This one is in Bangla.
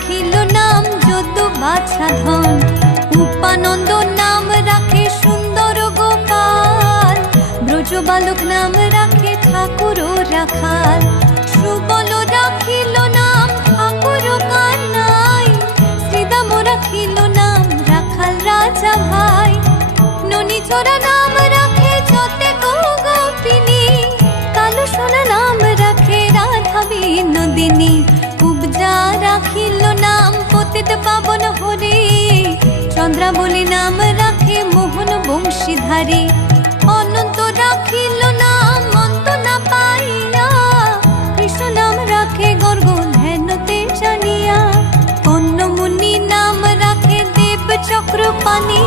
রাখিল নাম যদু বাছা ধন, উপানন্দ নাম রাখে সুন্দর গোপাল, ব্রজ বালক নাম রাখে ঠাকুর রাখাল, সুবল রাখিল নাম ঠাকুর কানাই, শ্রীদাম রাখিল নাম রাখাল রাজা ভাই, ননীচরা নাম রাখে যতে গোপিনী, কালো সোনা নাম রাখে রাধা বিনোদিনী, কুবজা রাখিল নাম পতিত পাবন হরে, চন্দ্রাবলী নাম রাখে মোহন বংশীধারী, অনন্ত রাখিল নাম অন্ত না পাইয়া, কৃষ্ণ নাম রাখে গর্গ ধ্যানতে জানিয়া, কন্যমুনি নাম রাখে দেব চক্রপাণি,